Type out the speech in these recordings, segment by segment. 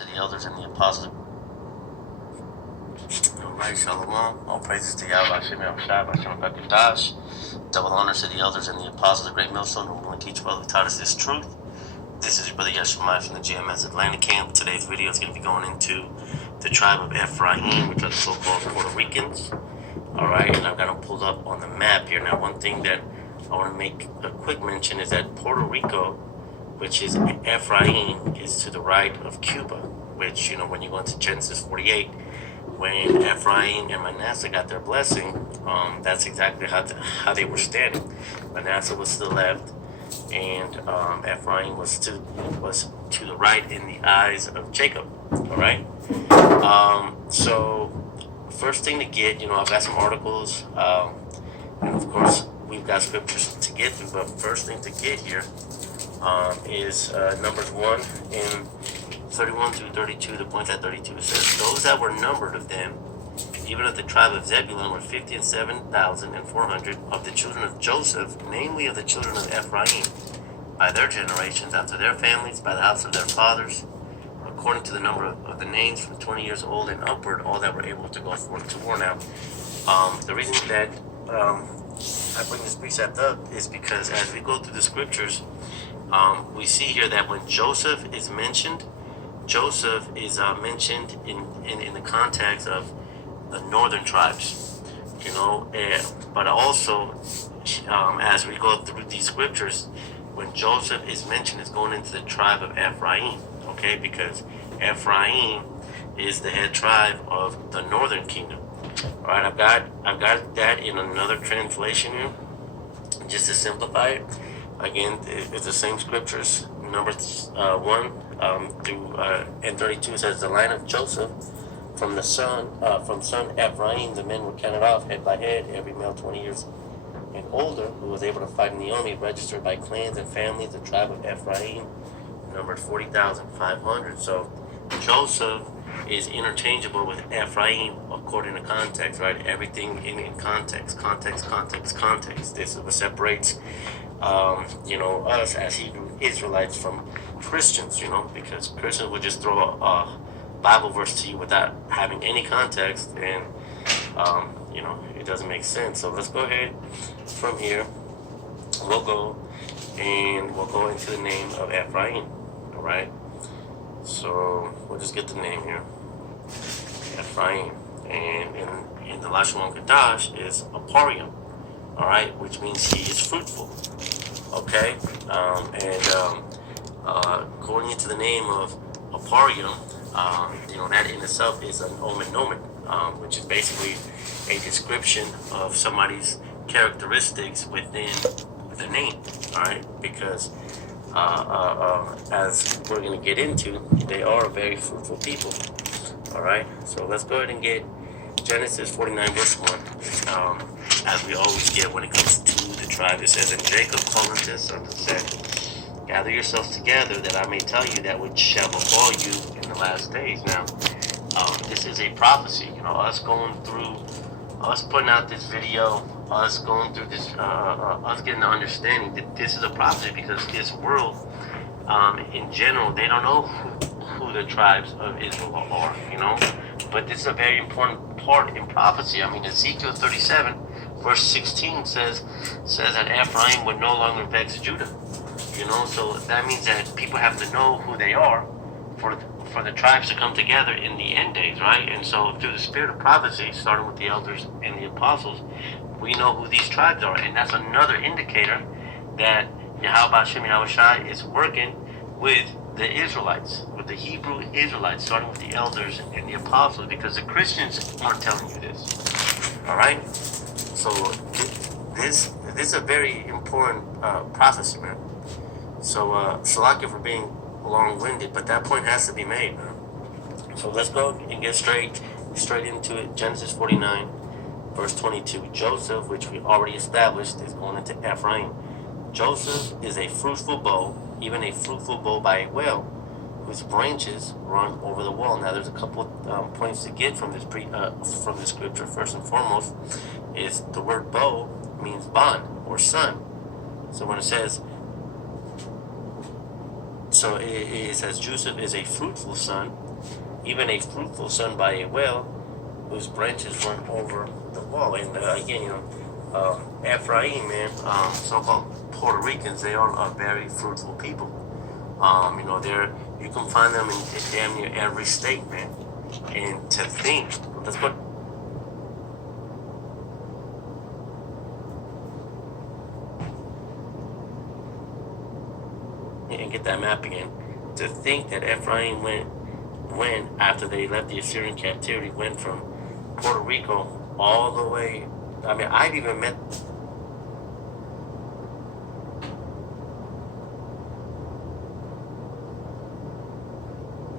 to the elders and the apostles. Alright, Shalawam. All praises to Yahweh, qadash. Double honors to the elders and the apostles of the Great Millstone who will teach well, who taught us this truth. This is your brother Yeshua from the GMS Atlanta camp. Today's video is going to be going into the tribe of EPHRAIM, which are the so-called Puerto Ricans. Alright, and I've got them pulled up on the map here. Now, one thing that I want to make a quick mention is that Puerto Rico, which is EPHRAIM, is to the right of Cuba, which, you know, when you go into Genesis 48, when Ephraim and Manasseh got their blessing, that's exactly how they were standing. Manasseh was to the left, and Ephraim was to the right in the eyes of Jacob. All right. So first thing to get, you know, I've got some articles, and of course we've got scriptures to get through. But first thing to get here is Numbers 1 in 31 through 32. The point at 32, it says, "Those that were numbered of them, even of the tribe of Zebulun, were 57,400 of the children of Joseph, namely of the children of Ephraim, by their generations, after their families, by the house of their fathers, according to the number of the names from 20 years old and upward, all that were able to go forth to war." Now, the reason that I bring this precept up is because as we go through the scriptures, we see here that when Joseph is mentioned, Joseph is mentioned in the context of the northern tribes, you know, but also as we go through these scriptures, when Joseph is mentioned, it's going into the tribe of Ephraim, okay, because Ephraim is the head tribe of the northern kingdom. All right, I've got that in another translation here, just to simplify it. Again, it's the same scriptures. Numbers 1 through and 32 says, "The line of Joseph from son Ephraim, the men were counted off head by head, every male 20 years and older who was able to fight in the army, registered by clans and families. The tribe of Ephraim numbered 40,500. So Joseph is interchangeable with Ephraim according to context, right? Everything in context. This is what separates you know, us as Hebrew Israelites from Christians, you know, because Christians would just throw a Bible verse to you without having any context, and you know, it doesn't make sense. So let's go ahead from here. We'll go into the name of Ephraim. All right. So we'll just get the name here, Ephraim, and in the SHALAWAM qadash is EPHRAIM. All right, which means he is fruitful. Okay, going into the name of EPHRAIM, you know, that in itself is an omen nomen, which is basically a description of somebody's characteristics within the name. All right, because as we're going to get into, they are very fruitful people. All right, so let's go ahead and get Genesis 49 verse 1. As we always get when it comes to the tribe, it says, "And Jacob called unto his sons and said, Gather yourselves together, that I may tell you that which shall befall you in the last days." Now, this is a prophecy. You know, us putting out this video, us going through this, us getting the understanding that this is a prophecy, because this world, in general, they don't know who the tribes of Israel are, you know. But this is a very important part in prophecy. I mean, Ezekiel 37, verse 16 says that Ephraim would no longer vex Judah. You know, so that means that people have to know who they are for the tribes to come together in the end days, right? And so through the spirit of prophecy, starting with the elders and the apostles, we know who these tribes are. And that's another indicator that Yahweh is working with the Israelites, with the Hebrew Israelites, starting with the elders and the apostles, because the Christians aren't telling you this. All right? So this is a very important prophecy, man. So Salakia for being long-winded, but that point has to be made, man. So let's go and get straight into it. Genesis 49, verse 22. Joseph, which we already established, is going into Ephraim. Joseph is a fruitful bow, even a fruitful bow by a well, whose branches run over the wall. Now, there's a couple of points to get from this scripture. First and foremost, is the word bow means bond or son. So when it says So it says Joseph is a fruitful son, even a fruitful son by a well, whose branches run over the wall. And again, Ephraim, man, so-called Puerto Ricans, they are a very fruitful people. You can find them in damn near every state, man. And to think, let's put. And get that map again. To think that Ephraim went after they left the Assyrian captivity, went from Puerto Rico all the way. I mean, I've even met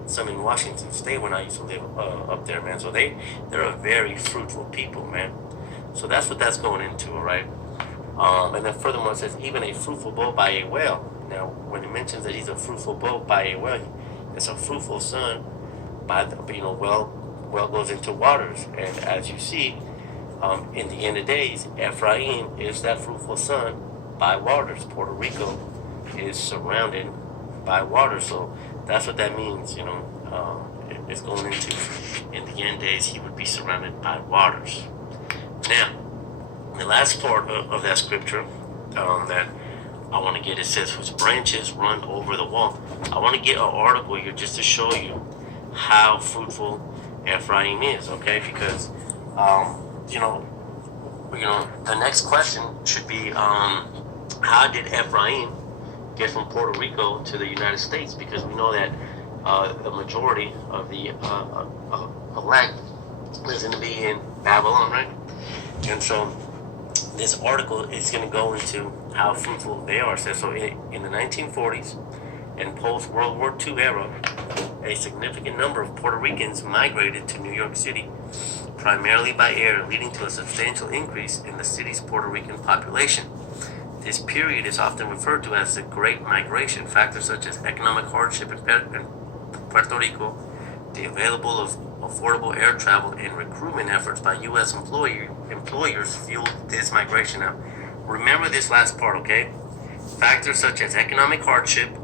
some in Washington State when I used to live up there, man. So they're a very fruitful people, man. So that's what that's going into, right? And then furthermore, it says even a fruitful bow by a well. Now, when it mentions that he's a fruitful bow by a well, it's a fruitful son by the well goes into waters, and as you see, in the end of days, Ephraim is that fruitful son by waters. Puerto Rico is surrounded by water, so that's what that means. It's going into in the end days he would be surrounded by waters. Now, the last part of that scripture that I want to get, it says whose branches run over the wall. I want to get an article here just to show you how fruitful Ephraim is, okay? Because the next question should be how did Ephraim get from Puerto Rico to the United States? Because we know that the majority of the elect is going to be in Babylon, right? And so this article is going to go into how fruitful they are. So in the 1940s and post-World War II era, a significant number of Puerto Ricans migrated to New York City, primarily by air, leading to a substantial increase in the city's Puerto Rican population. This period is often referred to as the Great Migration. Factors such as economic hardship in Puerto Rico, the available of affordable air travel, and recruitment efforts by U.S. employers fueled this migration. Now, remember this last part, okay? Factors such as economic hardship,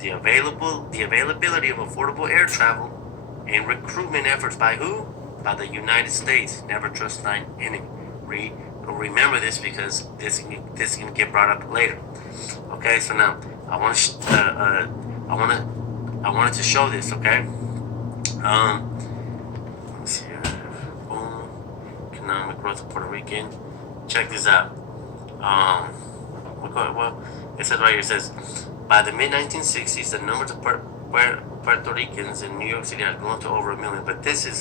the availability of affordable air travel, and recruitment efforts by who? By the United States. Never trust thine enemy. Remember this because this is going to get brought up later. Okay, so now I wanted to show this. Okay. Let's see here. Boom. Economic growth of Puerto Rican. Check this out. Well, it says right here. It says by the mid 1960s, the numbers of Puerto Ricans in New York City had grown to over 1 million. But this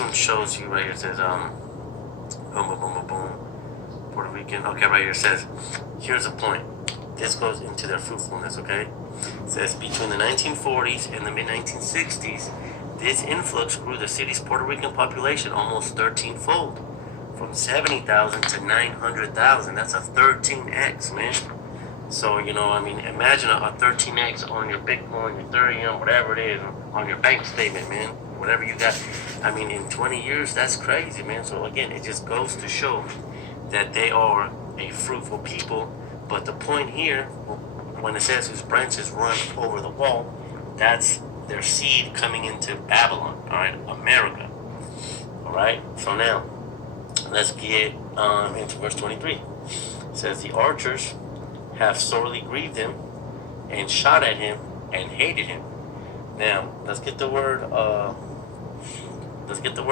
one shows you right here. It says boom, boom, boom, boom, boom. Puerto Rican. Okay, right here it says, here's the point. This goes into their fruitfulness, okay? It says between the 1940s and the mid-1960s, this influx grew the city's Puerto Rican population almost 13-fold, from 70,000 to 900,000. That's a 13x, man. So, imagine a 13x on your Bitcoin, your Ethereum, whatever it is, on your bank statement, man. Whatever you got. In 20 years, that's crazy, man. So again, it just goes to show that they are a fruitful people. But the point here, when it says whose branches run over the wall, that's their seed coming into Babylon, all right, America. All right, so now let's get into verse 23. It says the archers have sorely grieved him and shot at him and hated him. Now let's get the word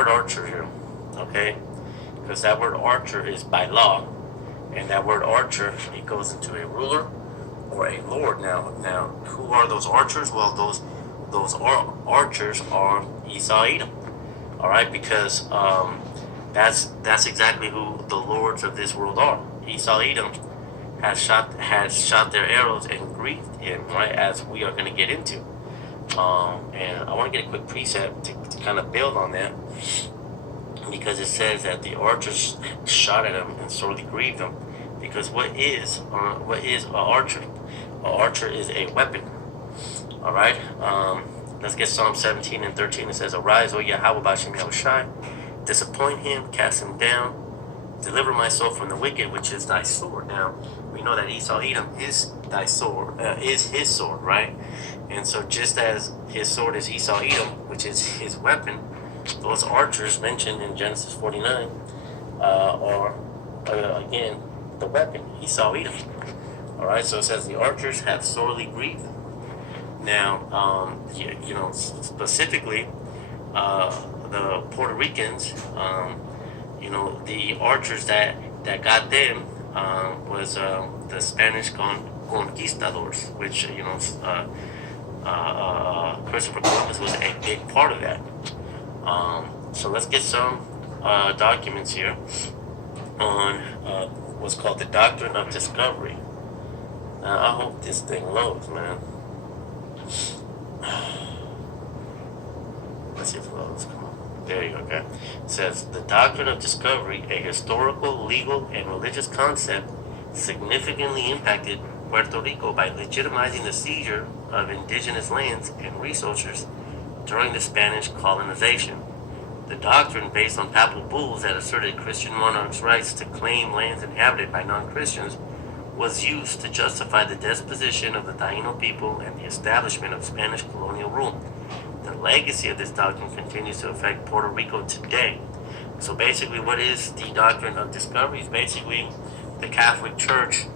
archer here, okay? Because that word archer is by law, and that word archer, it goes into a ruler or a lord. Now, who are those archers? Well, those archers are Esau Edom. All right, because that's exactly who the lords of this world are. Esau Edom has shot their arrows and grieved him, right? As we are going to get into. And I want to get a quick precept to kind of build on that, because it says that the archers shot at him and sorely grieved him. Because what is an archer? An archer is a weapon. All right. Let's get Psalm 17 and 13. It says, "Arise, O Yahweh, Bashem Yahushai, disappoint him, cast him down, deliver my soul from the wicked, which is thy sword." Now we you know that Esau Edom is thy sword, is his sword, right? And so just as his sword is Esau Edom, which is his weapon, those archers mentioned in Genesis 49 are again the weapon, Esau Edom. All right, so it says the archers have sorely grieved. Now, you know, specifically, the Puerto Ricans, you know, the archers that got them was the Spanish conquistadors, which, you know, Christopher Columbus was a big part of that. So let's get some documents here on what's called the Doctrine of Discovery. Now, I hope this thing loads, man. Let's see if it loads. Come on. There you go, okay. It says, the Doctrine of Discovery, a historical, legal, and religious concept, significantly impacted Puerto Rico by legitimizing the seizure of indigenous lands and resources during the Spanish colonization. The doctrine, based on papal bulls that asserted Christian monarchs' rights to claim lands inhabited by non-Christians, was used to justify the disposition of the Taino people and the establishment of Spanish colonial rule. The legacy of this doctrine continues to affect Puerto Rico today. So basically, what is the Doctrine of Discovery? Is basically the Catholic Church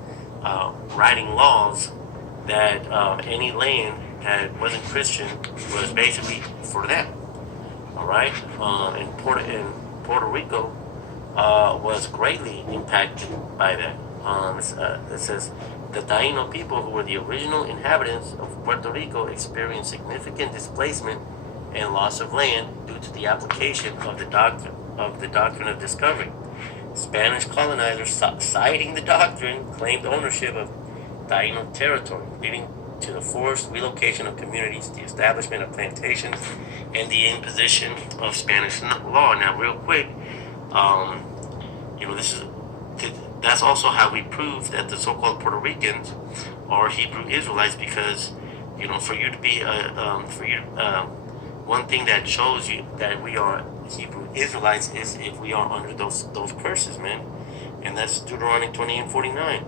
writing laws that any land that wasn't Christian was basically for them. All right, and Puerto Rico was greatly impacted by that. It says the Taino people, who were the original inhabitants of Puerto Rico, experienced significant displacement and loss of land due to the application of the doctrine of discovery. Spanish colonizers, citing the doctrine, claimed ownership of Taino territory, leading to the forced relocation of communities, the establishment of plantations, and the imposition of Spanish law. Now, real quick, you know, that's also how we prove that the so-called Puerto Ricans are Hebrew Israelites, because, you know, for you to be one thing that shows you that we are Hebrew Israelites is if we are under those curses, man, and that's Deuteronomy 20 and 49.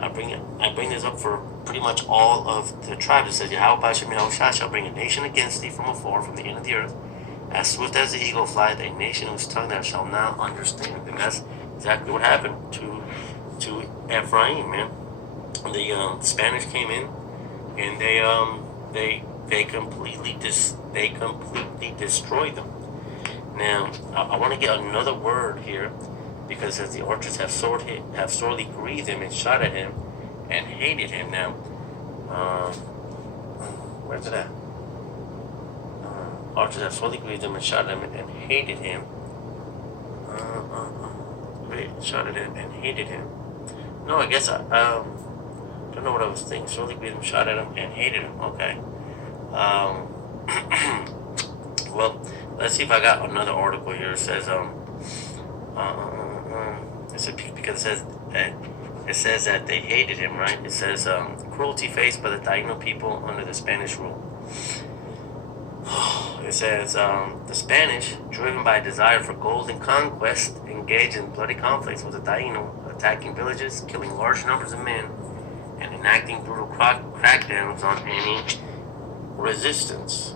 I bring this up for pretty much all of the tribes. It says, Yahweh shall bring a nation against thee from afar, from the end of the earth, as swift as the eagle flieth, a nation whose tongue thou shalt not understand. And that's exactly what happened to EPHRAIM, man. The Spanish came in, and they completely destroyed them. Now, I want to get another word here, because as the archers have sorely grieved him and shot at him and hated him. Now, where's it at? Archers have sorely grieved him and shot at him and hated him. Shot at him and hated him. No, I guess I don't know what I was thinking. Sorely grieved him, shot at him, and hated him. Okay. Well, let's see if I got another article here. It says because it says that they hated him, right? It says cruelty faced by the Taino people under the Spanish rule. It says the Spanish, driven by a desire for gold and conquest, engaged in bloody conflicts with the Taino, attacking villages, killing large numbers of men, and enacting brutal crackdowns on any resistance.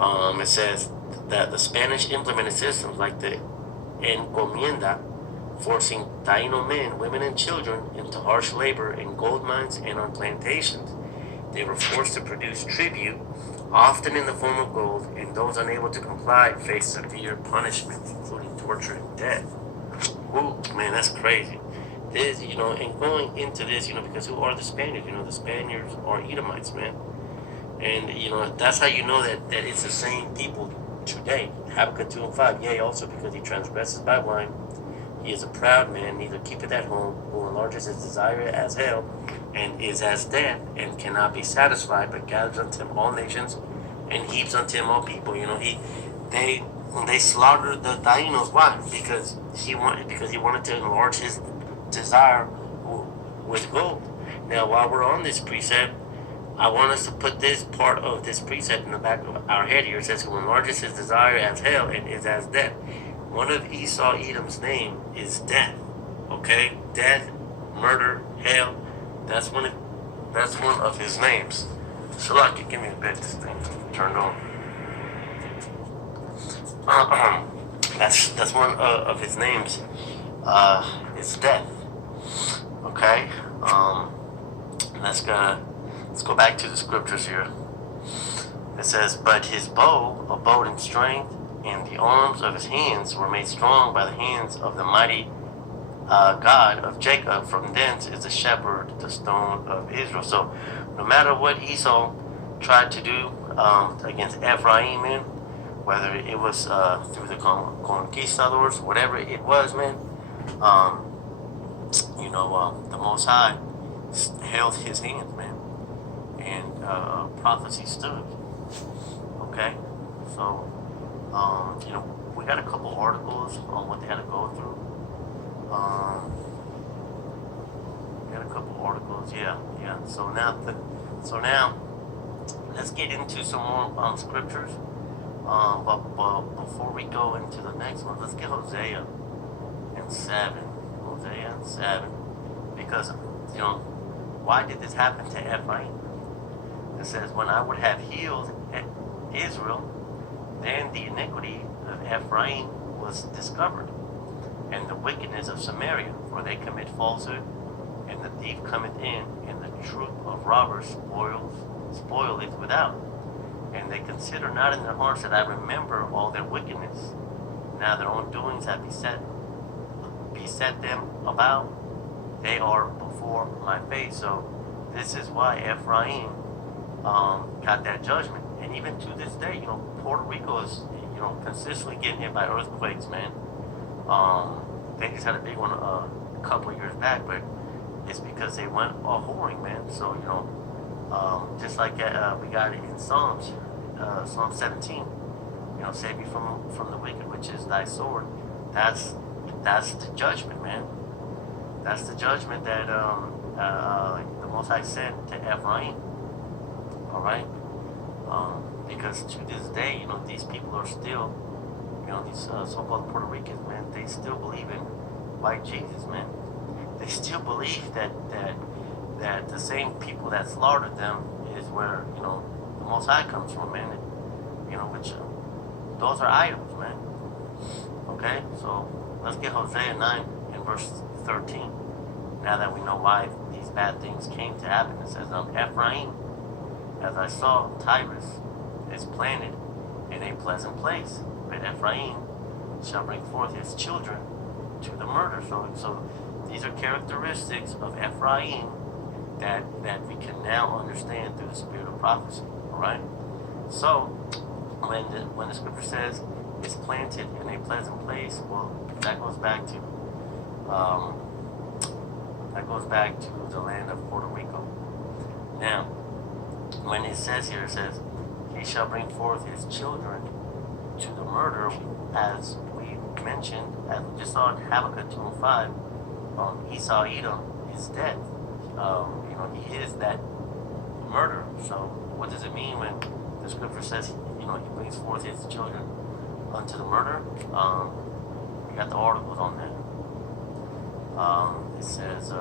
It says that the Spanish implemented systems like the encomienda, forcing Taino men, women, and children into harsh labor in gold mines and on plantations. They were forced to produce tribute, often in the form of gold, and those unable to comply faced severe punishment, including torture and death. Ooh, man, that's crazy. This, you know, and going into this, you know, because who are the Spaniards? You know, the Spaniards are Edomites, man. And, you know, that's how you know that it's the same people today. Habakkuk 2 and 5. Yea, also because he transgresses by wine, he is a proud man, neither keepeth at home, who enlarges his desire as hell, and is as death, and cannot be satisfied, but gathers unto him all nations, and heaps unto him all people. You know, they slaughtered the Tainos. Why? Because he wanted to enlarge his desire with gold. Now, while we're on this precept, I want us to put this part of this precept in the back of our head here. It says, who enlarges his desire as hell and is as death. One of Esau Edom's name is death. Okay? Death, murder, hell. That's one. That's one of his names. Shalaki, give me a bit. This thing turned on. That's one of his names. It's death. Okay. Let's go back to the scriptures here. It says, "But his bow abode in strength, and the arms of his hands were made strong by the hands of the mighty God of Jacob. From thence is the shepherd, the stone of Israel." So, no matter what Esau tried to do against Ephraim, man, whether it was through the conquistadors, whatever it was, man, the Most High held his hand, man, and prophecy stood. Okay, so we got a couple articles on what they had to go through. We got a couple articles, yeah. So now, let's get into some more scriptures. But before we go into the next one, let's get Hosea 7. Hosea 7, because why did this happen to Ephraim? It says, "When I would have healed Israel, then the iniquity of Ephraim was discovered, and the wickedness of Samaria, for they commit falsehood, and the thief cometh in, and the troop of robbers spoil it without. And they consider not in their hearts that I remember all their wickedness. Now their own doings have beset them about. They are before my face." So this is why Ephraim got that judgment. And even to this day, Puerto Rico is, consistently getting hit by earthquakes, man. They just had a big one a couple of years back, but it's because they went whoring, man. So, just like we got it in Psalm 17, save me from the wicked, which is thy sword. That's the judgment, man. That's the judgment that the Most High sent to Ephraim. All right, because to this day, these people are still, these so-called Puerto Ricans, man, they still believe in white Jesus, man. They still believe that the same people that slaughtered them is where the Most High comes from, man. Which those are idols, man. Okay, so let's get Hosea 9 and verse 13. Now that we know why these bad things came to happen, it says, "Ephraim, as I saw, Tyrus is planted in a pleasant place, but Ephraim shall bring forth his children to the murder." So these are characteristics of Ephraim that we can now understand through the spirit of prophecy. All right. So when the scripture says it's planted in a pleasant place, well, that goes back to the land of Puerto Rico. Now, when it says here, it says, "He shall bring forth his children to the murder," as we mentioned, as we just saw in Habakkuk 2 and 5, Esau Edom is dead. He is that murder. So what does it mean when the scripture says, he brings forth his children unto the murder? We got the articles on that. It says,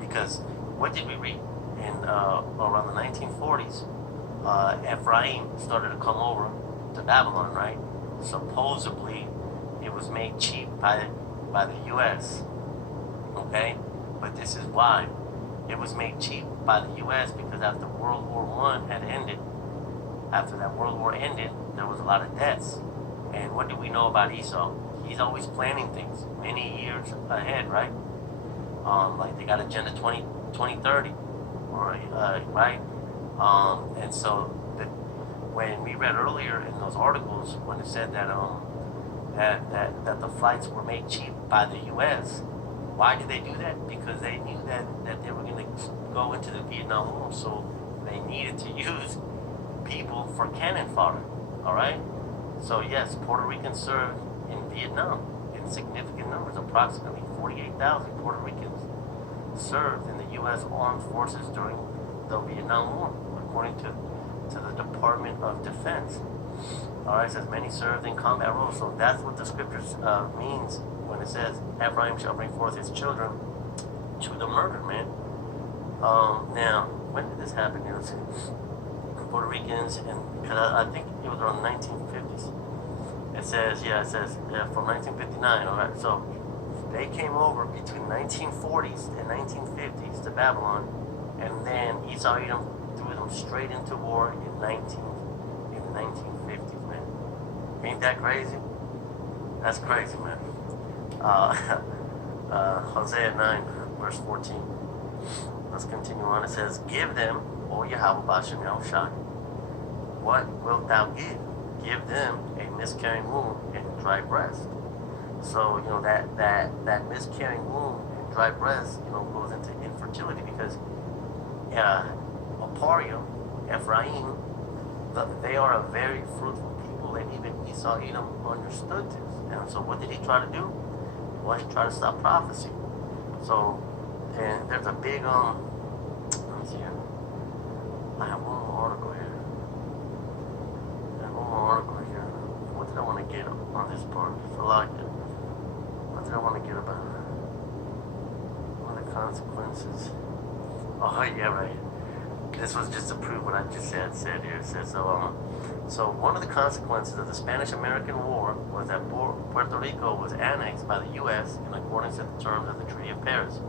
because what did we read? In around the 1940s, Ephraim started to come over to Babylon, right? Supposedly, it was made cheap by the U.S. Okay, but this is why it was made cheap by the U.S. because after World War I had ended, after that World War ended, there was a lot of deaths. And what do we know about Esau? He's always planning things many years ahead, right? Like they got Agenda 2030, right? And so when we read earlier in those articles, when it said that that the flights were made cheap by the U.S., why did they do that? Because they knew that they were going to go into the Vietnam War, so they needed to use people for cannon fodder. All right. So yes, Puerto Ricans served in Vietnam in significant numbers. Approximately 48,000 Puerto Ricans served in the U.S. Armed Forces during the Vietnam War, according to the Department of Defense. All right, it says many served in combat roles. So that's what the scriptures means when it says Ephraim shall bring forth his children to the murder, man. Now, when did this happen? Let's see. Puerto Ricans, and cause I think it was around the 1950s. It says from 1959. All right, so they came over between 1940s and 1950s to Babylon, and then Esau Edom threw them straight into war in the 1950s, man. Ain't that crazy? That's crazy, man. Hosea 9, verse 14. Let's continue on. It says, give them, O Yahweh Bashem El Shai, what wilt thou give? Give them a miscarrying womb and dry breast. So, that miscarrying womb and dry breast, goes into infertility because Ephraim, they are a very fruitful people, and even Esau Edom understood this. And so what did he try to do? Well, he tried to stop prophecy. So, and there's a big, let me see here. I have one more article here. What did I want to get on this part? What did I want to get about? What are the consequences? Oh, yeah, right. This was just to prove what I just said here. It says, so one of the consequences of the Spanish-American War was that Puerto Rico was annexed by the U.S. in accordance with the terms of the Treaty of Paris,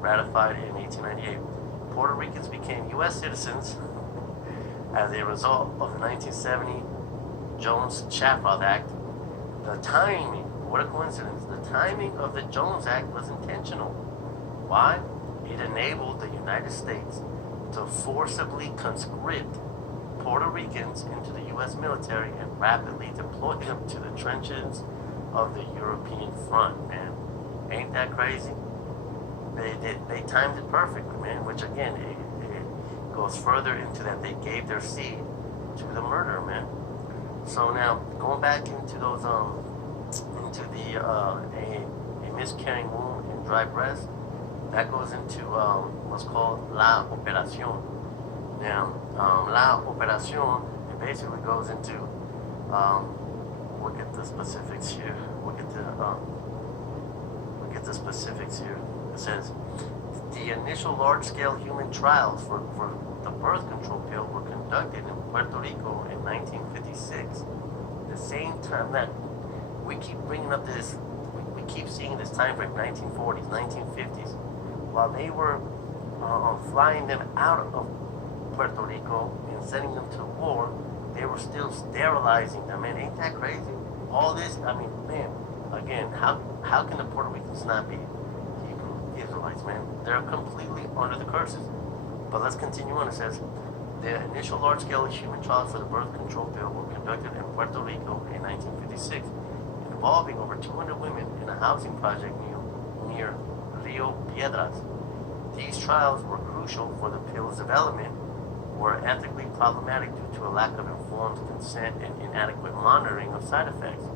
ratified in 1898. Puerto Ricans became U.S. citizens as a result of the 1970 Jones-Shafroth Act. The timing, what a coincidence, the timing of the Jones Act was intentional. Why? It enabled the United States to forcibly conscript Puerto Ricans into the U.S. military and rapidly deploy them to the trenches of the European front, man. Ain't that crazy? They timed it perfectly, man, which again, it goes further into that they gave their seed to the murderer, man. So now, going back into those, into the, a miscarrying womb and dry breast, that goes into what's called La Operación. Now, La Operación, it basically goes into, we'll get the specifics here. It says, the initial large-scale human trials for the birth control pill were conducted in Puerto Rico in 1956. The same time that we keep bringing up this, we keep seeing this time frame, 1940s, 1950s. While they were flying them out of Puerto Rico and sending them to war, they were still sterilizing them. Man, ain't that crazy? All this, I mean, man, again, how can the Puerto Ricans not be Hebrew Israelites, man? They're completely under the curses. But let's continue on. It says, the initial large-scale human trials for the birth control pill were conducted in Puerto Rico in 1956, involving over 200 women in a housing project near Rio Piedras. These trials were crucial for the pill's development, were ethically problematic due to a lack of informed consent and inadequate monitoring of side effects.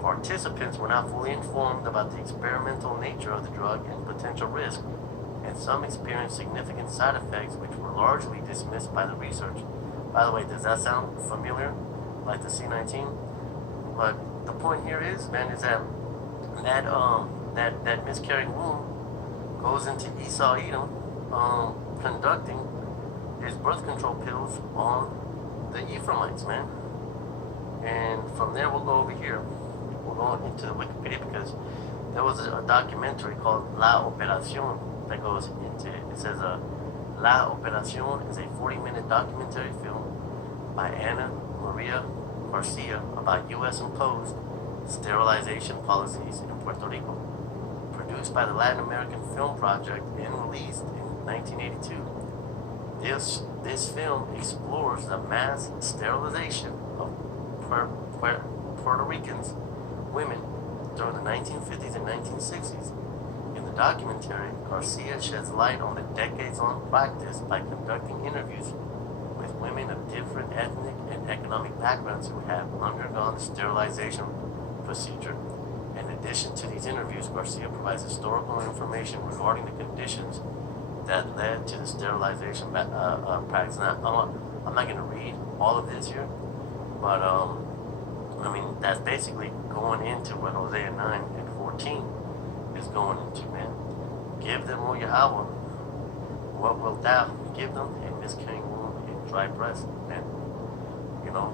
Participants were not fully informed about the experimental nature of the drug and potential risk, and some experienced significant side effects which were largely dismissed by the research. By the way, does that sound familiar? Like the C-19? But the point here is, man, is that miscarrying womb goes into Esau Edom conducting his birth control pills on the Ephraimites, man. And from there we'll go over here. We'll go into the Wikipedia because there was a documentary called La Operación that goes into it. It says La Operación is a 40-minute documentary film by Ana Maria Garcia about U.S. imposed sterilization policies in Puerto Rico. Produced by the Latin American Film Project and released in 1982. This film explores the mass sterilization of Puerto Ricans women during the 1950s and 1960s. In the documentary, Garcia sheds light on the decades-long practice by conducting interviews with women of different ethnic and economic backgrounds who have undergone the sterilization procedure. In addition to these interviews, Garcia provides historical information regarding the conditions that led to the sterilization practice. Now, I'm not going to read all of this here, but I mean, that's basically going into what Hosea 9 and 14 14 is going into, man. Give them, O Yahweh, what wilt thou give them? A miscarrying womb and dry breast, man. You know,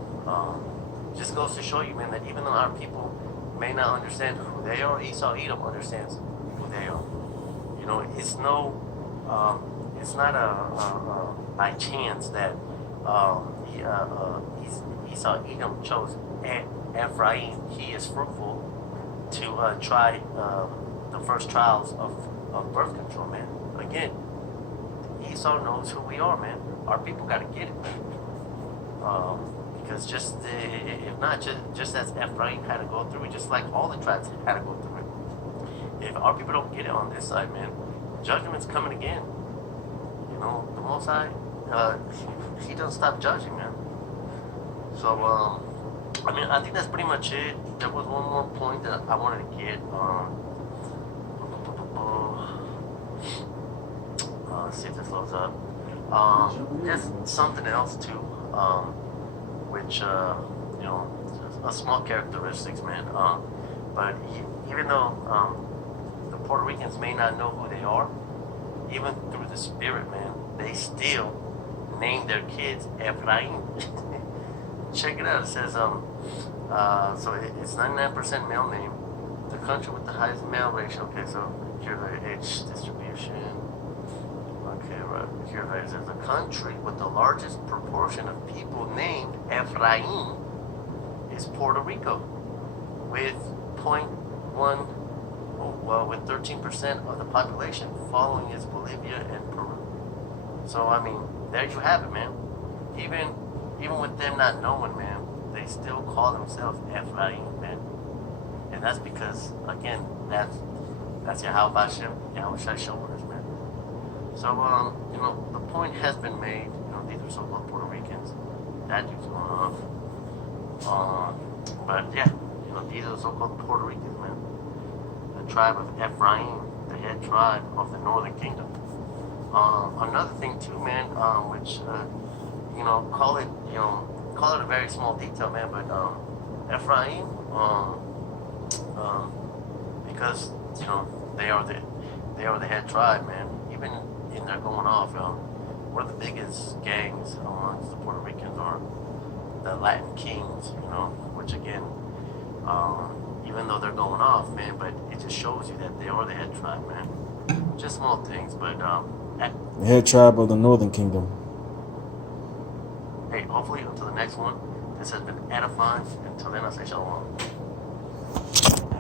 just goes to show you, man, that even though our people may not understand who they are, Esau Edom understands who they are. You know, it's not by chance that Esau Edom chose Ephraim. He is fruitful to try the first trials of birth control, man. Again, Esau knows who we are, man. Our people got to get it, man. Because if not, just as Ephraim had to go through it, just like all the tribes had to go through it. If our people don't get it on this side, man, judgment's coming again. You know, the Most High, he doesn't stop judging, man. So, I mean, I think that's pretty much it. There was one more point that I wanted to get. Let's see if this loads up. There's something else too, which you know, a small characteristics, man. But even though the Puerto Ricans may not know who they are, even through the spirit, man, they still name their kids Ephraim. Check it out. It says so it's 99% male name. The country with the highest male ratio. Okay, so here the age distribution. Okay, right here it says the country with the largest proportion of people named Ephraim is Puerto Rico, with 13% of the population. Following is Bolivia and Peru. So I mean, there you have it, man. Even with them not knowing, man, they still call themselves Ephraim, man. And that's because, again, that's Yahweh Shai showing us, man. So, you know, the point has been made. You know, these are so-called Puerto Ricans. That dude's going off. But yeah, you know, these are the so-called Puerto Ricans, man. The tribe of Ephraim, the head tribe of the Northern Kingdom. Another thing too, man, which you know, call it a very small detail, man, but Ephraim, because you know they are the head tribe, man. Even in their going off, one of the biggest gangs amongst the Puerto Ricans are the Latin Kings, you know, which again, even though they're going off, man, but it just shows you that they are the head tribe, man. Just small things, but the head tribe of the Northern Kingdom. Hey, hopefully until the next one, this has been edifying. Until then, I say shalom.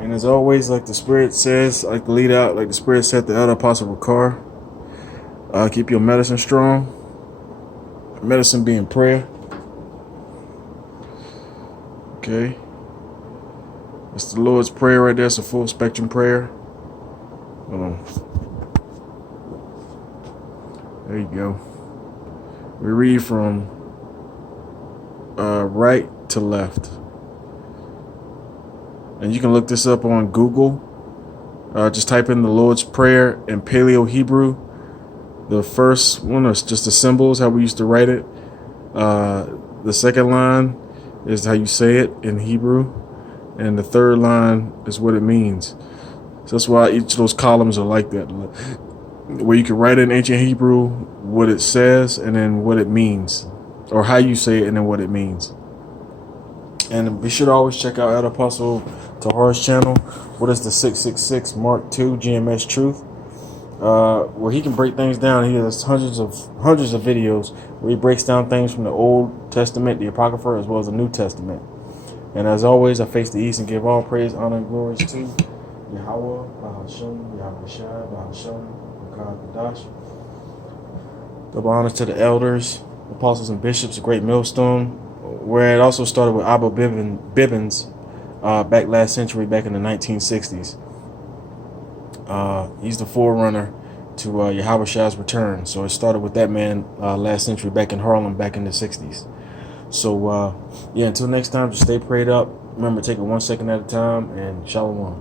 And as always, like the Spirit says, like the lead out, like the Spirit said to Elder Apostle Ricard, keep your medicine strong. Medicine being prayer. Okay. It's the Lord's Prayer right there. It's a full spectrum prayer. Hold on. There you go. We read from right to left. And you can look this up on Google. Just type in the Lord's Prayer in Paleo Hebrew. The first one is just the symbols, how we used to write it. The second line is how you say it in Hebrew. And the third line is what it means. So that's why each of those columns are like that. Where you can write in ancient Hebrew what it says and then what it means. Or how you say it and then what it means. And be sure to always check out Elder Apostle Tahar's channel. What is the 666 Mark II GMS Truth? Where he can break things down. He has hundreds of videos where he breaks down things from the Old Testament, the Apocrypha, as well as the New Testament. And as always, I face the east and give all praise, honor, and glory to Yahweh, Bahashem, Yahweh Shai, Bahashem, qadash. Double honors to the elders, apostles, and bishops, a great millstone, where it also started with Abba Bibbins back last century, back in the 1960s. He's the forerunner to Yahweh Shai's return. So it started with that man last century, back in Harlem, back in the 60s. So, yeah, until next time, just stay prayed up. Remember, take it 1 second at a time, and shalom.